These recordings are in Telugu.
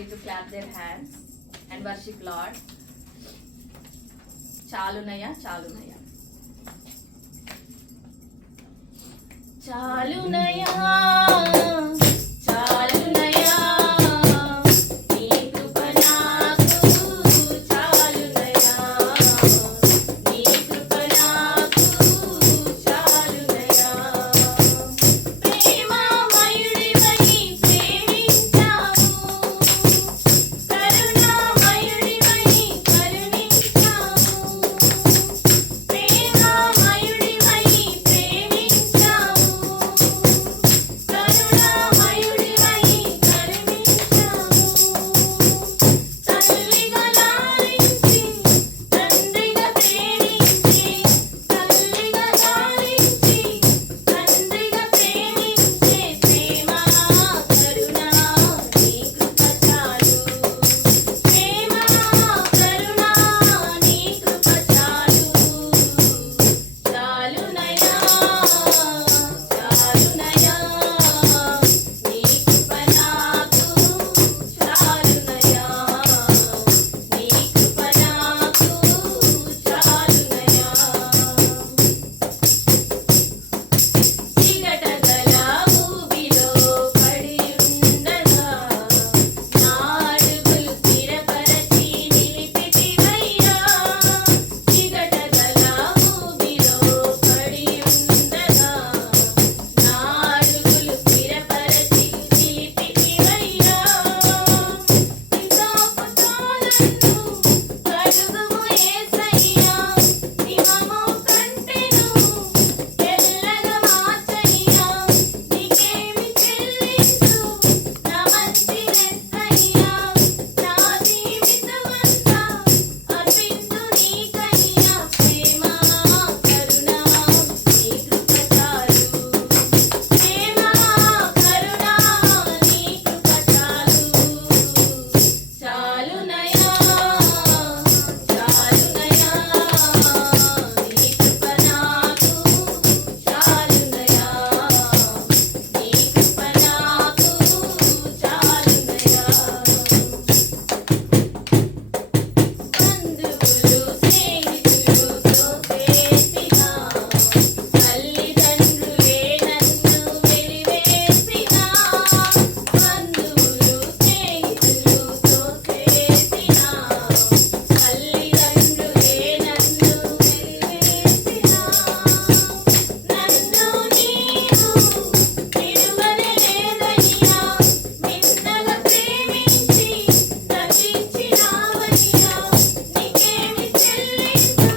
everybody to clap their hands and worship Lord. చాలునయ్యా చాలునయ్యా చాలునయ్యా చాలునయ్యా నీ కృప నాకు చాలునయ్యా నీ కృప నాకు చాలునయ్యా ప్రేమమయుడివై ప్రేమించావు కరుణామయుడివై కరుణించావు ప్రేమమయుడివై ప్రేమించావు కరుణామయుడివై కరుణించావు తల్లిగా లాలించి తండ్రిగా ప్రేమించి తల్లిగా లాలించి తండ్రిగా ప్రేమించే ప్రేమ కరుణ నీ కృప చాలు ప్రేమ కరుణ నీ కృప చాలు చాలునయ్యా చాలునయ్యా నీ కృప నాకు చాలునయ్యా నీ కృప నాకు చాలునయ్యా చిగటగల ఊబిలో పడి ఉండగా నా అడుగులు స్థిరపరచి నిలిపితివయ్యా చిగటగల ఊబిలో పడి ఉండగా నా అడుగులు స్థిరపరచి నిలిపితివయ్యా హింసాపుతో నన్ను కడుగుము యేసయ్యా హిమము కంటెను తెల్లగా మార్చయ్యా నీకేమి చెల్లించు నా మంచి మెస్సయ్యా నా జీవితమంతా అర్పించు నీకయ్యా ప్రేమ కరుణ నీ కృప చాలు ప్రేమ కరుణ నీ కృప చాలు చాలునయ్యా చాలునయ్యా నీ కృప నాకు చాలునయ్యా నీ కృప నాకు చాలునయ్యా బంధువులు స్నేహితులు తోసేసిన తల్లిదండ్రులే నన్ను వెలివేసిన బంధువులు స్నేహితులు తోసేసిన తల్లిదండ్రులే నన్ను వెలివేసిన నన్ను నీవు విడువలేదయ్యా మిన్నగా ప్రేమించి రక్షించినావయ్యా నీకేమి చెల్లించు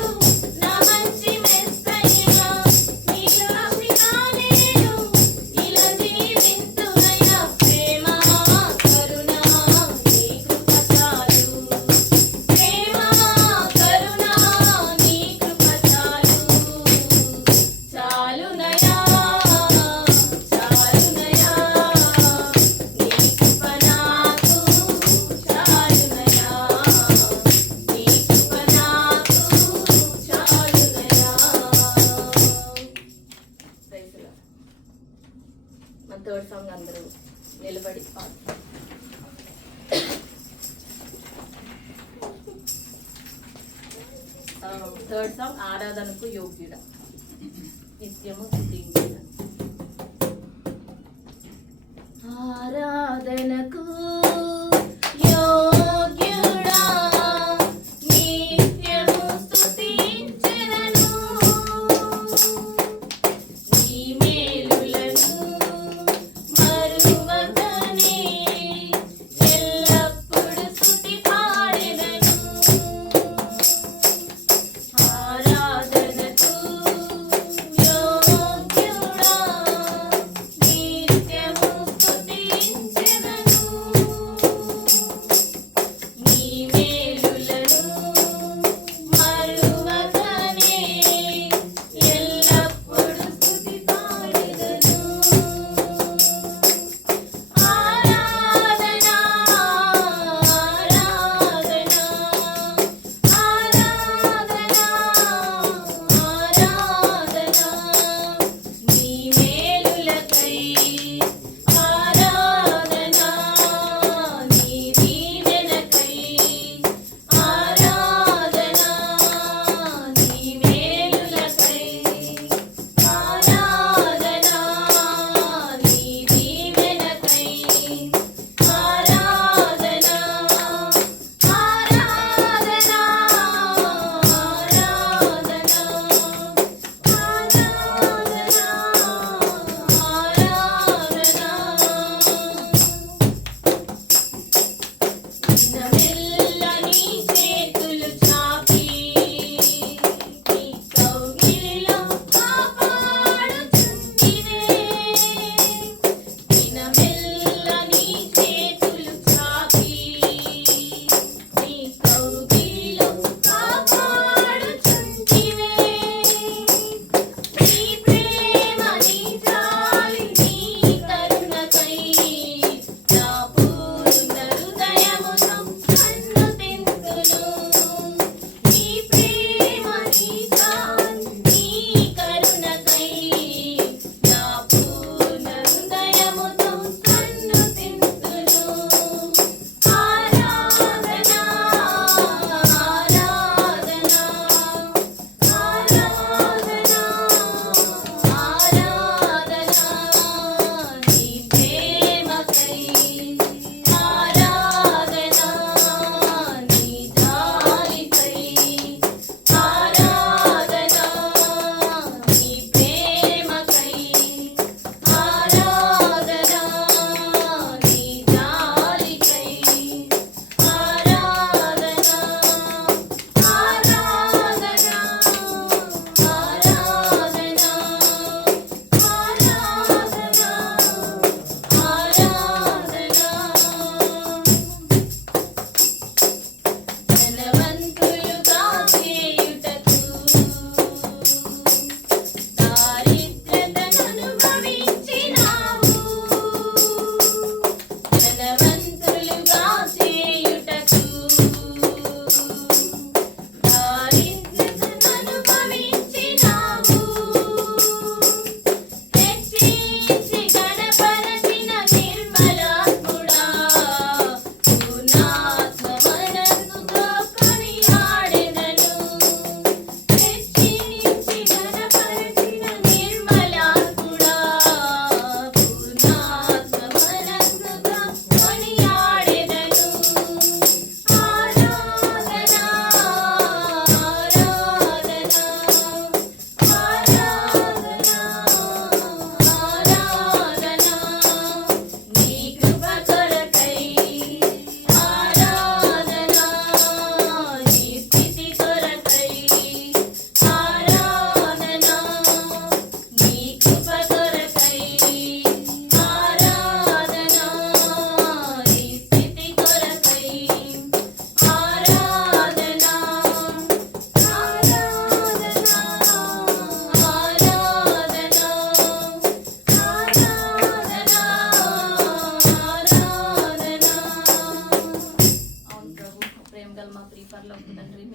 నా మంచి మెస్సయ్యా నీ సాక్షిగా నేను ఇలా జీవింతునయ్యా ప్రేమ కరుణ నీ కృప చాలు ప్రేమ కరుణ నీ కృప చాలు చాలునయ్యా చాలునయ్యా నీ కృప నాకు చాలునయ్యా నీ కృప నాకు చాలునయ్యా ప్రైజ్ లార్డ్ మన థర్డ్ సాంగ్ అందరూ నిలబడి పాడతాం థర్డ్ సాంగ్ ఆరాధనకు యోగ్యుడా నిత్యము స్తుతించు